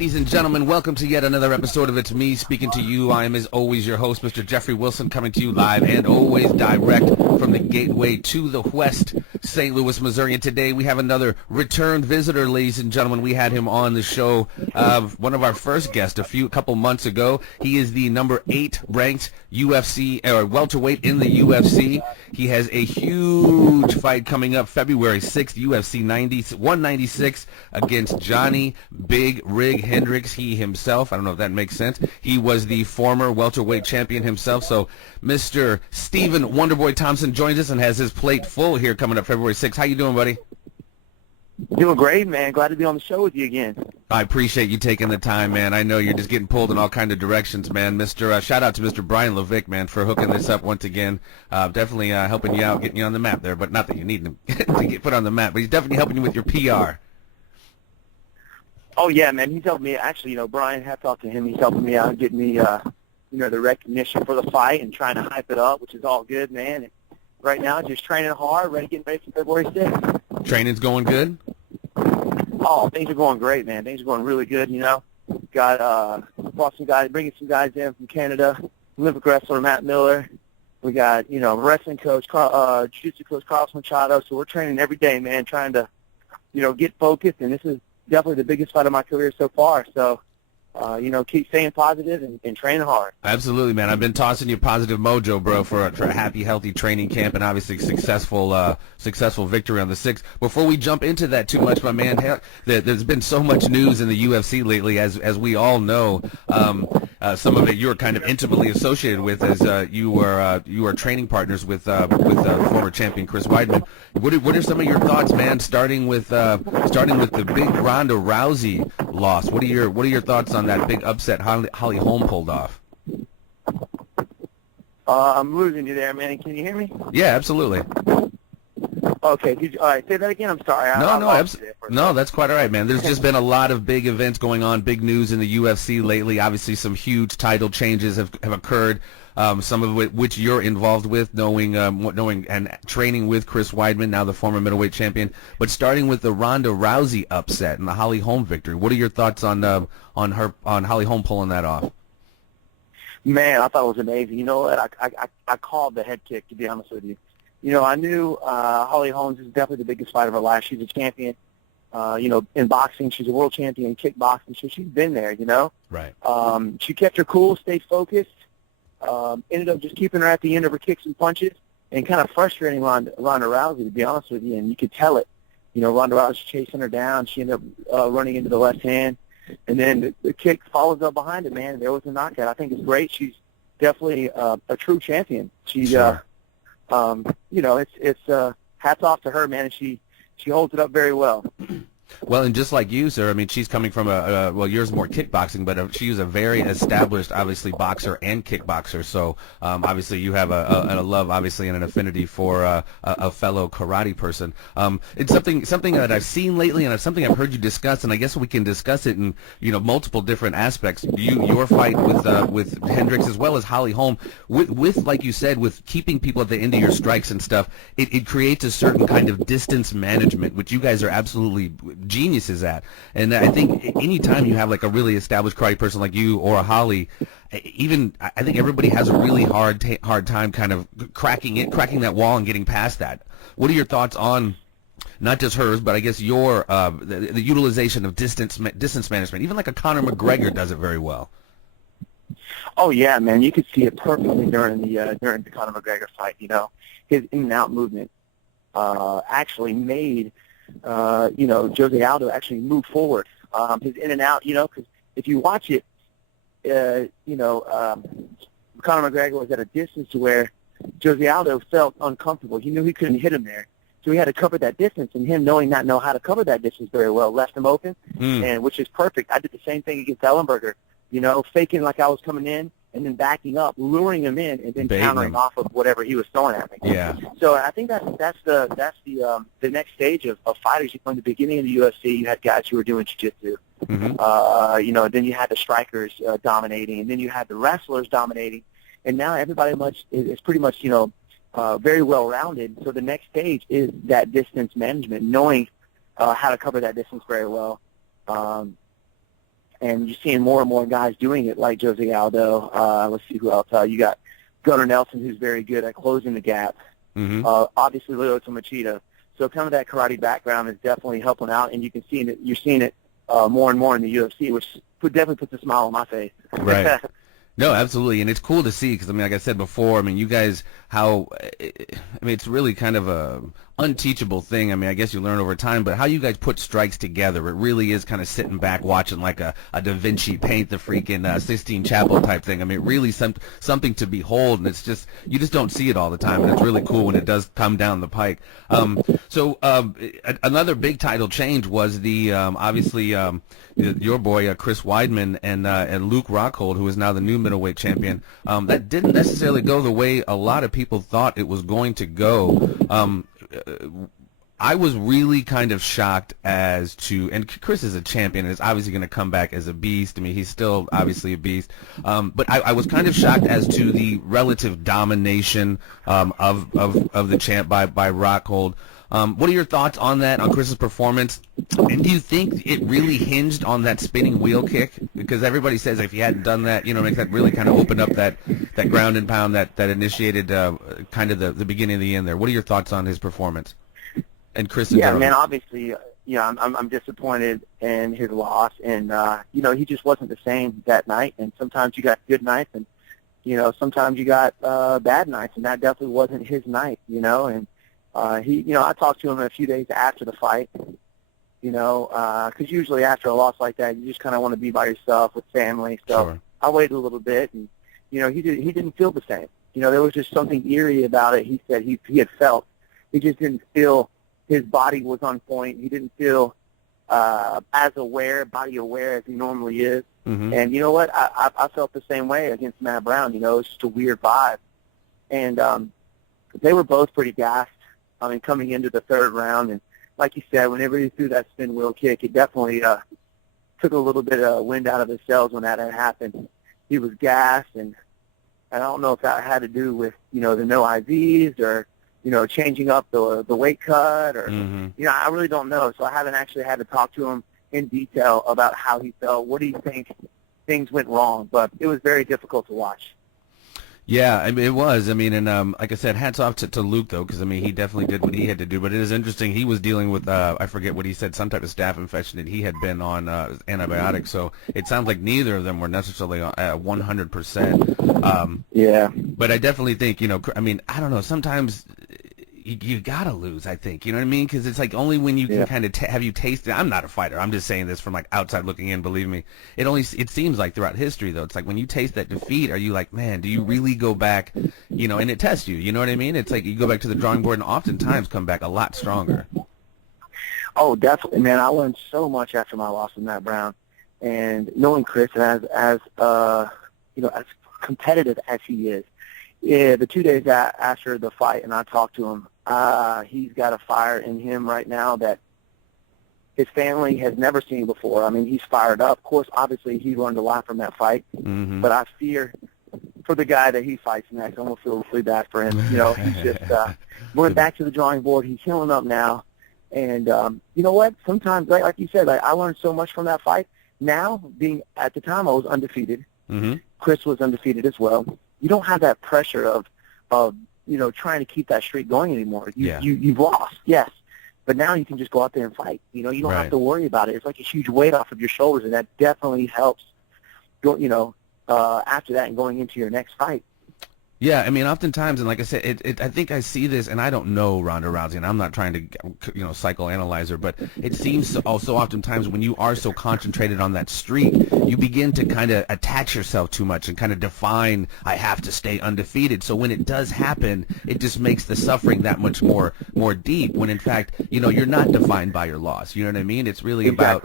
Ladies and gentlemen, welcome to yet another episode of It's Me Speaking to You. I am, as always, your host, Mr. Jeffrey Wilson, coming to you live and always direct from the gateway to the West, St. Louis, Missouri. And today we have another return visitor, ladies and gentlemen. We had him on the show, one of our first guests a couple months ago. He is the number 8 ranked UFC or welterweight in the UFC. He has a huge fight coming up February 6th, UFC 196 against Johny Bigg Rigg Hendricks. He himself, I don't know if that makes sense, he was the former welterweight champion himself. So Mr. Stephen Wonderboy Thompson joins us and has his plate full here coming up February 6th. How you doing, buddy? Doing great, man. Glad to be on the show with you again. I appreciate you taking the time, man. I know you're just getting pulled in all kinds of directions, man. Shout out to Mr. Brian Levick, man, for hooking this up once again. Definitely helping you out, getting you on the map there, but not that you need him to get put on the map, but he's definitely helping you with your PR. Oh, yeah, man. He's helped me. Actually, Brian, had talked to him. He's helping me out, getting me, the recognition for the fight and trying to hype it up, which is all good, man. And right now, just training hard, getting ready for February 6th. Training's going good? Oh, things are going great, man. Things are going really good, Got brought some guys, bringing some guys in from Canada, Olympic wrestler Matt Miller. We got, wrestling coach, jiu-jitsu coach Carlos Machado. So we're training every day, man, trying to, get focused. And this is definitely the biggest fight of my career so far. So, keep staying positive and training hard. Absolutely, man. I've been tossing you positive mojo, bro, for a happy, healthy training camp and obviously successful victory on the 6th. Before we jump into that too much, my man, there's been so much news in the UFC lately, as we all know. Some of it you're kind of intimately associated with, as you are training partners with former champion Chris Weidman. What are some of your thoughts, man? Starting with the big Ronda Rousey loss. What are your thoughts on that big upset Holly Holm pulled off? I'm losing you there, man. Can you hear me? Yeah, absolutely. Okay. All right. Say that again. I'm sorry. No, that's quite all right, man. There's just been a lot of big events going on, big news in the UFC lately. Obviously, some huge title changes have occurred. Some of which you're involved with, knowing and training with Chris Weidman, now the former middleweight champion. But starting with the Ronda Rousey upset and the Holly Holm victory, what are your thoughts on Holly Holm pulling that off? Man, I thought it was amazing. You know what? I called the head kick, to be honest with you. I knew Holly Holm is definitely the biggest fight of her life. She's a champion. In boxing, she's a world champion in kickboxing, so she's been there. Right. She kept her cool, stayed focused. Ended up just keeping her at the end of her kicks and punches and kind of frustrating Ronda Rousey, to be honest with you, and you could tell it. Ronda Rousey chasing her down. She ended up running into the left hand, and then the kick follows up behind it, man. There was a knockout. I think it's great. She's definitely a true champion. She's, sure. It's hats off to her, man, and she holds it up very well. Well, and just like you, sir, I mean, she's coming from yours more kickboxing, but she's a very established, obviously, boxer and kickboxer. So, obviously, you have a love, obviously, and an affinity for a fellow karate person. It's something that I've seen lately, and it's something I've heard you discuss, and I guess we can discuss it in multiple different aspects. Your fight with Hendricks as well as Holly Holm, with like you said, with keeping people at the end of your strikes and stuff, it creates a certain kind of distance management, which you guys are absolutely geniuses at. And I think anytime you have like a really established karate person like you or a Holly, I think everybody has a really hard time kind of cracking that wall and getting past that. What are your thoughts on not just hers, but I guess your the utilization of distance management? Even like a Conor McGregor does it very well. Oh yeah, man, you could see it perfectly during the Conor McGregor fight. His in and out movement actually made Jose Aldo actually move forward. His in and out, because if you watch it, Conor McGregor was at a distance to where Jose Aldo felt uncomfortable. He knew he couldn't hit him there. So he had to cover that distance, and him knowing not know how to cover that distance very well left him open, and which is perfect. I did the same thing against Ellenberger, faking like I was coming in, and then backing up, luring him in, and then countering off of whatever he was throwing at me. Yeah. So I think that's the next stage of fighters. From the beginning of the UFC, you had guys who were doing jiu-jitsu. Mm-hmm. Then you had the strikers dominating, and then you had the wrestlers dominating, and now everybody is pretty much very well rounded. So the next stage is that distance management, knowing how to cover that distance very well. and you're seeing more and more guys doing it, like Jose Aldo. Let's see who else. You got Gunnar Nelson, who's very good at closing the gap. Obviously, Lyoto Machida. So kind of that karate background is definitely helping out, and you're seeing it more and more in the UFC, which definitely puts a smile on my face. Right. No, absolutely, and it's cool to see because, I mean, like I said before, I mean, you guys, it's really kind of a unteachable thing. I mean, I guess you learn over time, but how you guys put strikes together, it really is kind of sitting back watching like a Da Vinci paint the freaking Sistine Chapel type thing. I mean, really something to behold, and it's just, you just don't see it all the time, and it's really cool when it does come down the pike. Another big title change was the, obviously, your boy, Chris Weidman and Luke Rockhold, who is now the new middleweight champion. That didn't necessarily go the way a lot of people thought it was going to go. I was really kind of shocked as to, and Chris is a champion and is obviously going to come back as a beast. I mean, he's still obviously a beast. But I was kind of shocked as to the relative domination of the champ by Rockhold. What are your thoughts on that, on Chris's performance? And do you think it really hinged on that spinning wheel kick? Because everybody says if he hadn't done that, makes that really kind of opened up that ground and pound that initiated kind of the beginning of the end there. What are your thoughts on his performance? And Chris? Yeah, man, obviously, I'm disappointed in his loss. And, he just wasn't the same that night. And sometimes you got good nights and, sometimes you got bad nights. And that definitely wasn't his night, And I talked to him a few days after the fight, because usually after a loss like that, you just kind of want to be by yourself with family. So sure. I waited a little bit, and he didn't feel the same. There was just something eerie about it. He said he had felt. He just didn't feel his body was on point. He didn't feel as body aware as he normally is. Mm-hmm. And you know what? I felt the same way against Matt Brown. It's just a weird vibe. And they were both pretty gassed. I mean, coming into the third round, and like you said, whenever he threw that spin wheel kick, it definitely took a little bit of wind out of his sails when that had happened. He was gassed, and I don't know if that had to do with, the no IVs or, changing up the weight cut or, I really don't know. So I haven't actually had to talk to him in detail about how he felt. What do you think things went wrong? But it was very difficult to watch. Yeah, I mean, it was. I mean, and like I said, hats off to Luke, though, because, I mean, he definitely did what he had to do. But it is interesting. He was dealing with, I forget what he said, some type of staph infection that he had been on antibiotics. So it sounds like neither of them were necessarily at 100%. Yeah. But I definitely think, I mean, I don't know, sometimes you gotta lose, I think, you know what I mean? Because it's like only when you can kind of have you tasted. I'm not a fighter. I'm just saying this from like outside looking in. Believe me, it seems like throughout history though, it's like when you taste that defeat, are you like, man, do you really go back? And it tests you. You know what I mean? It's like you go back to the drawing board and oftentimes come back a lot stronger. Oh, definitely, man. I learned so much after my loss with Matt Brown, and knowing Chris as competitive as he is. Yeah, the 2 days after the fight, and I talked to him, he's got a fire in him right now that his family has never seen before. I mean, he's fired up. Of course, obviously, he learned a lot from that fight, but I fear for the guy that he fights next. I'm going to feel really bad for him. He's just going back to the drawing board. He's healing up now. And you know what? Sometimes, like you said, I learned so much from that fight. Now, at the time, I was undefeated. Chris was undefeated as well. You don't have that pressure of trying to keep that streak going anymore. You've lost, yes, but now you can just go out there and fight. You don't have to worry about it. It's like a huge weight off of your shoulders, and that definitely helps. After that and going into your next fight. Yeah, I mean, oftentimes, and like I said, I think I see this, and I don't know Ronda Rousey, and I'm not trying to, psychoanalyze her, but it seems also oftentimes when you are so concentrated on that streak, you begin to kind of attach yourself too much and kind of define, I have to stay undefeated. So when it does happen, it just makes the suffering that much more deep, when in fact, you're not defined by your loss. You know what I mean? It's really about,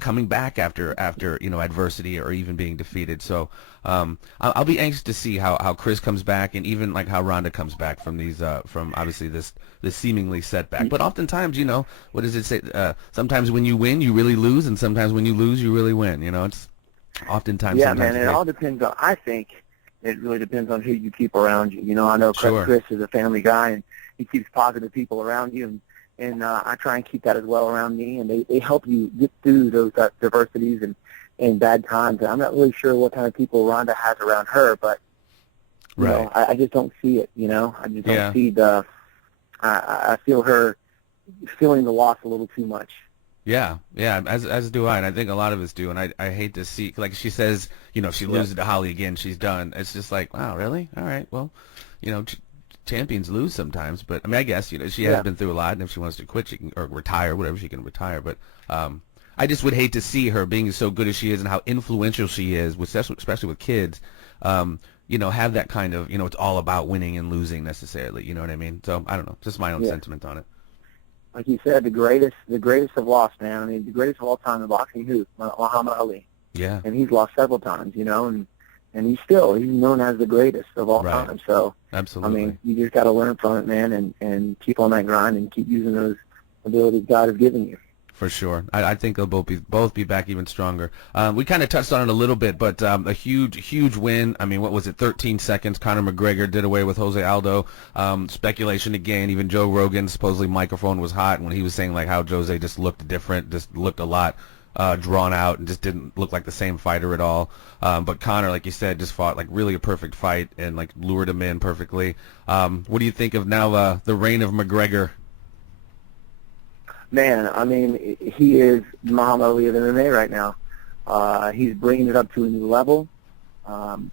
coming back after adversity or even being defeated. So I'll be anxious to see how Chris comes back, and even like how Ronda comes back from these from obviously this seemingly setback. But oftentimes, what does it say? Sometimes when you win, you really lose, and sometimes when you lose, you really win. It's oftentimes. Yeah, man. It all depends on. I think it really depends on who you keep around you. I know Chris is a family guy, and he keeps positive people around you, and I try and keep that as well around me, and they help you get through those adversities and in bad times. And I'm not really sure what kind of people Ronda has around her, but you know, I just don't see it. You know, I just don't see the. I feel her feeling the loss a little too much. Yeah, as do I, and I think a lot of us do. And I hate to see, like she says, you know, if she loses to Holly again, she's done. It's just like, wow, really? All right, well, you know, champions lose sometimes, but I mean, I guess, you know, she has been through a lot, and if she wants to quit, she can, or retire, whatever, she can retire. But I just would hate to see her being so good as she is and how influential she is, especially with kids. You know, have that kind of, you know, it's all about winning and losing necessarily. You know what I mean? So I don't know, just my own sentiment on it. Like you said, the greatest have lost, man. I mean, the greatest of all time in boxing, who? Muhammad Ali. Yeah. And he's lost several times, you know, and he's known as the greatest of all time. So, absolutely. I mean, you just got to learn from it, man, and keep on that grind and keep using those abilities God has given you. For sure. I think they'll both be back even stronger. We kind of touched on it a little bit, but a huge win. I mean, what was it, 13 seconds? Conor McGregor did away with Jose Aldo. Speculation again, even Joe Rogan, supposedly microphone was hot when he was saying like how Jose just looked different, just looked a lot drawn out and just didn't look like the same fighter at all. But Conor, like you said, just fought like really a perfect fight and like lured him in perfectly. What do you think of now the reign of McGregor? Man, I mean, he is Muhammad Ali of MMA right now. He's bringing it up to a new level. Not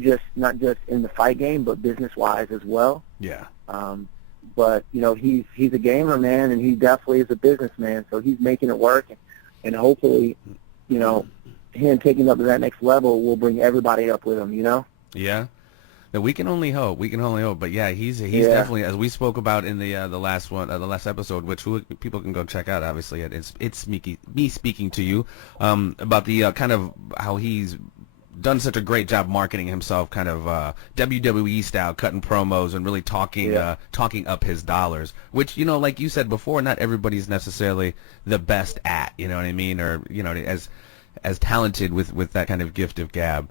just in the fight game, but business-wise as well. Yeah. But you know, he's a gamer, man, and he definitely is a businessman. So he's making it work, and hopefully, you know, him taking up to that next level will bring everybody up with him. You know. Yeah. We can only hope. But yeah, he's definitely, as we spoke about in the last episode, which people can go check out. Obviously, it's me speaking to you about the kind of how he's done such a great job marketing himself, kind of WWE style, cutting promos and really talking up his dollars. Which, you know, like you said before, not everybody's necessarily the best at. You know what I mean? Or, you know, as talented with that kind of gift of gab.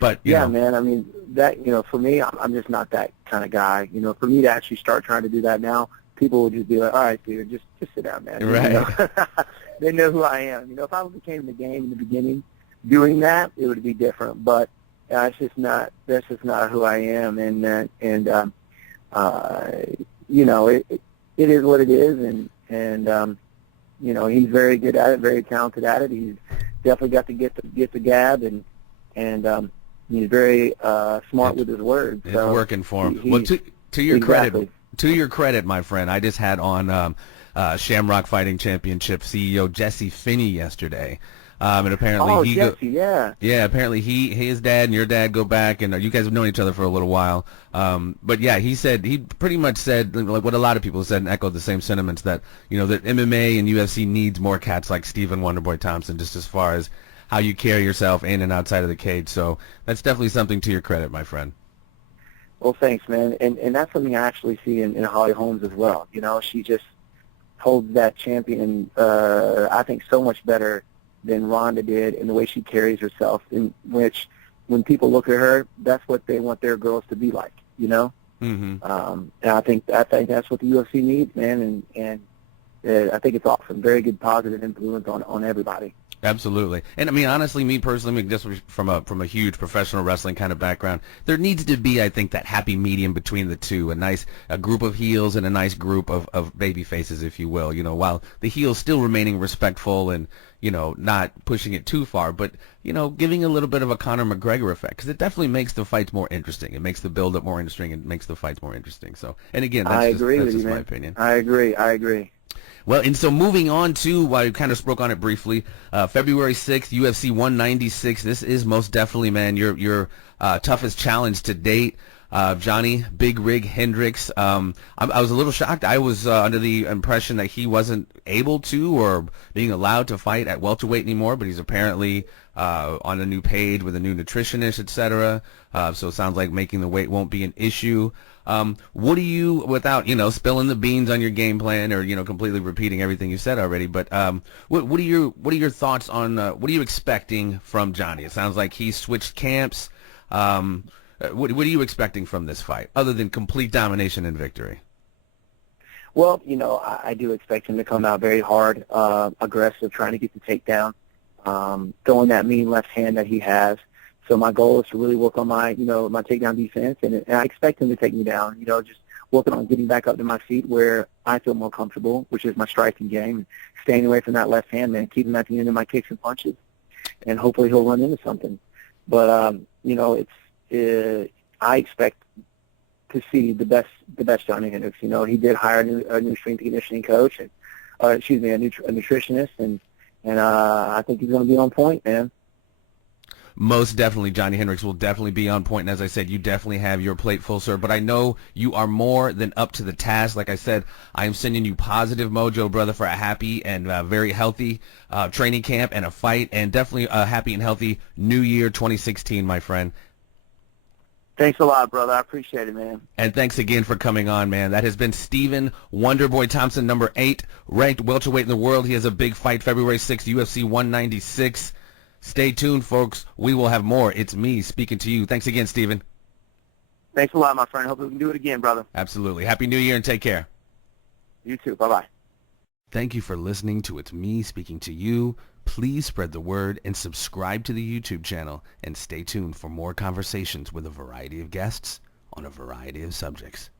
But, you know. Man, I mean, that, you know, for me, I'm just not that kind of guy. You know, for me to actually start trying to do that now, people would just be like, all right, dude, just sit down, man. Right. You know? They know who I am. You know, if I came in the game in the beginning doing that, it would be different. But that's just not who I am. And you know, it is what it is. And you know, he's very good at it, very talented at it. He's definitely got to get the gab, and he's very smart with his words. It's working for him. Well, to your credit, my friend, I just had on Shamrock Fighting Championship CEO Jesse Finney yesterday. And apparently apparently his dad and your dad go back, and you guys have known each other for a little while. But yeah, he pretty much said like what a lot of people said and echoed the same sentiments, that, you know, that MMA and UFC needs more cats like Stephen Wonderboy Thompson, just as far as how you carry yourself in and outside of the cage. So that's definitely something to your credit, my friend. Well, thanks, man. And that's something I actually see in Holly Holmes as well. You know, she just holds that champion, I think, so much better than Ronda did in the way she carries herself, in which when people look at her, that's what they want their girls to be like, you know? Mm-hmm. And I think that's what the UFC needs, man, and I think it's awesome. Very good positive influence on everybody. Absolutely. And I mean, honestly, me personally, just from a huge professional wrestling kind of background, there needs to be, I think, that happy medium between the two, a group of heels and a nice group of baby faces, if you will, you know, while the heels still remaining respectful and, you know, not pushing it too far, but, you know, giving a little bit of a Conor McGregor effect, because it definitely makes the fights more interesting. It makes the build-up more interesting and makes the fights more interesting. So, and again, that's just my opinion. I agree. Well, and so moving on to, while you kind of spoke on it briefly, February 6th, UFC 196. This is most definitely, man, your toughest challenge to date. Johny, Bigg Rigg, Hendricks. I was a little shocked. I was under the impression that he wasn't able to or being allowed to fight at welterweight anymore, but he's apparently on a new page with a new nutritionist, etc. So it sounds like making the weight won't be an issue. What do you, without, you know, spilling the beans on your game plan or, you know, completely repeating everything you said already, but what are your thoughts on what are you expecting from Johny? It sounds like he's switched camps. What are you expecting from this fight, other than complete domination and victory? Well, you know, I do expect him to come out very hard, aggressive, trying to get the takedown. throwing that mean left hand that he has. So my goal is to really work on my takedown defense, and I expect him to take me down. Just working on getting back up to my feet where I feel more comfortable, which is my striking game, and staying away from that left hand, man, keeping him at the end of my kicks and punches, and hopefully he'll run into something. But I expect to see the best Johnny Hendricks. He did hire a new strength and conditioning coach, and a nutritionist, and I think he's going to be on point, man. Most definitely, Johnny Hendricks will definitely be on point. And as I said, you definitely have your plate full, sir. But I know you are more than up to the task. Like I said, I am sending you positive mojo, brother, for a happy and very healthy training camp and a fight, and definitely a happy and healthy New Year 2016, my friend. Thanks a lot, brother. I appreciate it, man. And thanks again for coming on, man. That has been Stephen Wonderboy Thompson, number 8, ranked welterweight in the world. He has a big fight February 6th, UFC 196. Stay tuned, folks. We will have more. It's me speaking to you. Thanks again, Stephen. Thanks a lot, my friend. Hope we can do it again, brother. Absolutely. Happy New Year and take care. You too. Bye-bye. Thank you for listening to It's Me Speaking to You. Please spread the word and subscribe to the YouTube channel, and stay tuned for more conversations with a variety of guests on a variety of subjects.